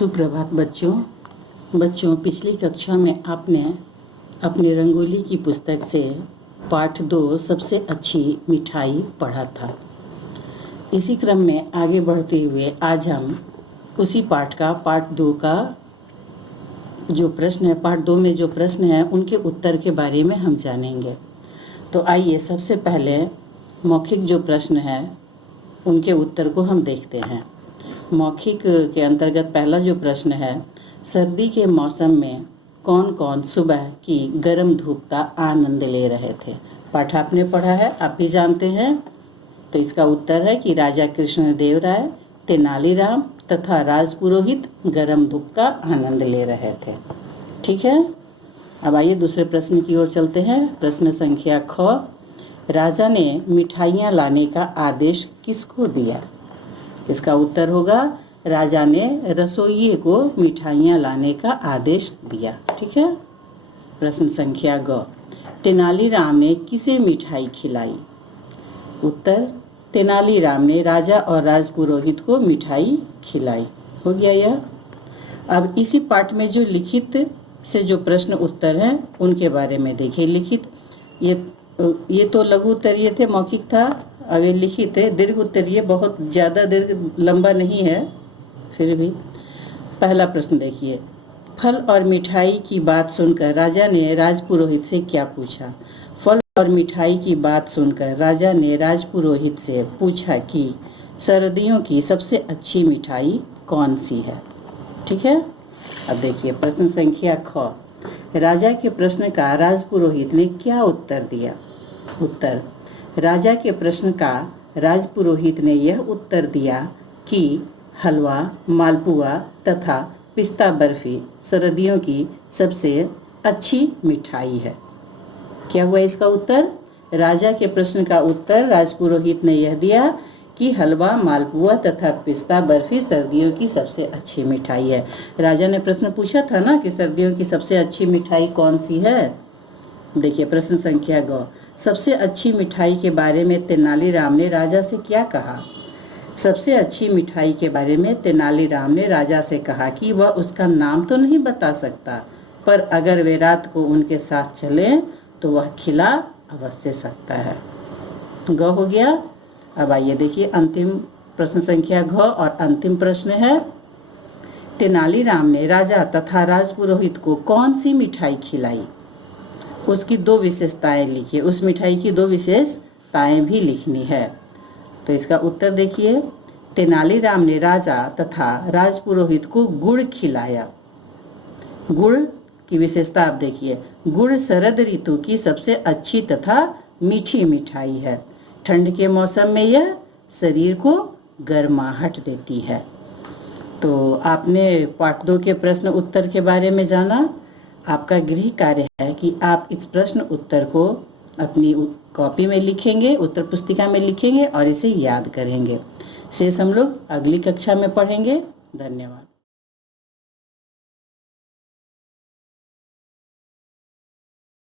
सुप्रभात बच्चों पिछली कक्षा में आपने अपनी रंगोली की पुस्तक से पाठ 2 सबसे अच्छी मिठाई पढ़ा था। इसी क्रम में आगे बढ़ते हुए आज हम उसी पाठ का पाठ 2 का जो प्रश्न है, पाठ 2 में जो प्रश्न है उनके उत्तर के बारे में हम जानेंगे। तो आइए सबसे पहले मौखिक जो प्रश्न है उनके उत्तर को हम देखते हैं। मौखिक के अंतर्गत पहला जो प्रश्न है, सर्दी के मौसम में कौन कौन सुबह की गर्म धूप का आनंद ले रहे थे। पाठ आपने पढ़ा है, आप भी जानते हैं। तो इसका उत्तर है कि राजा कृष्णदेव राय, तेनालीराम तथा राजपुरोहित गर्म धूप का आनंद ले रहे थे। ठीक है, अब आइए दूसरे प्रश्न की ओर चलते हैं। प्रश्न संख्या ख, राजा ने मिठाइयाँ लाने का आदेश किसको दिया। इसका उत्तर होगा राजा ने रसोइये को मिठाइयाँ लाने का आदेश दिया। ठीक है। प्रश्न संख्या ग, तेनालीराम ने किसे मिठाई खिलाई। उत्तर, तेनालीराम ने राजा और राजपुरोहित को मिठाई खिलाई। हो गया यह। अब इसी पाठ में जो लिखित से जो प्रश्न उत्तर हैं उनके बारे में देखिए। लिखित ये तो लघु उत्तरीय थे, मौखिक था। अब ये लिखित है, दीर्घ उत्तरीय, बहुत ज़्यादा दीर्घ लंबा नहीं है फिर भी। पहला प्रश्न देखिए, फल और मिठाई की बात सुनकर राजा ने राजपुरोहित से क्या पूछा। फल और मिठाई की बात सुनकर राजा ने राजपुरोहित से पूछा कि सर्दियों की सबसे अच्छी मिठाई कौन सी है। ठीक है। अब देखिए प्रश्न संख्या ख, राजा के प्रश्न का राजपुरोहित ने क्या उत्तर दिया। उत्तर, राजा के प्रश्न का राजपुरोहित ने यह उत्तर दिया कि हलवा, मालपुआ तथा पिस्ता बर्फी सर्दियों की सबसे अच्छी मिठाई है। क्या हुआ इसका उत्तर। राजा के प्रश्न का उत्तर राजपुरोहित ने यह दिया कि हलवा, मालपुआ तथा पिस्ता बर्फी सर्दियों की सबसे अच्छी मिठाई है। राजा ने प्रश्न पूछा था ना कि सर्दियों की सबसे अच्छी मिठाई कौन सी है। देखिए प्रश्न संख्या ग, सबसे अच्छी मिठाई के बारे में तेनालीराम ने राजा से क्या कहा। सबसे अच्छी मिठाई के बारे में तेनालीराम ने राजा से कहा कि वह उसका नाम तो नहीं बता सकता, पर अगर वे रात को उनके साथ चलें तो वह खिला अवश्य सकता है। ग हो गया। अब आइए देखिए अंतिम प्रश्न संख्या घ और अंतिम प्रश्न है, तेनालीराम ने राजा तथा राजपुरोहित को कौन सी मिठाई खिलाई। उसकी 2 विशेषताएं लिखिए। उस मिठाई की 2 विशेषताएं भी लिखनी है। तो इसका उत्तर देखिए, तेनालीराम ने राजा तथा राजपुरोहित को गुड़ खिलाया। गुड़ की विशेषता आप देखिए, गुड़ शरद ऋतु की सबसे अच्छी तथा मीठी मिठाई है। ठंड के मौसम में यह शरीर को गर्माहट देती है। तो आपने पाठ 2 के प्रश्न उत्तर के बारे में जाना। आपका गृह कार्य है कि आप इस प्रश्न उत्तर को अपनी कॉपी में लिखेंगे, उत्तर पुस्तिका में लिखेंगे और इसे याद करेंगे। शेष हम लोग अगली कक्षा में पढ़ेंगे। धन्यवाद।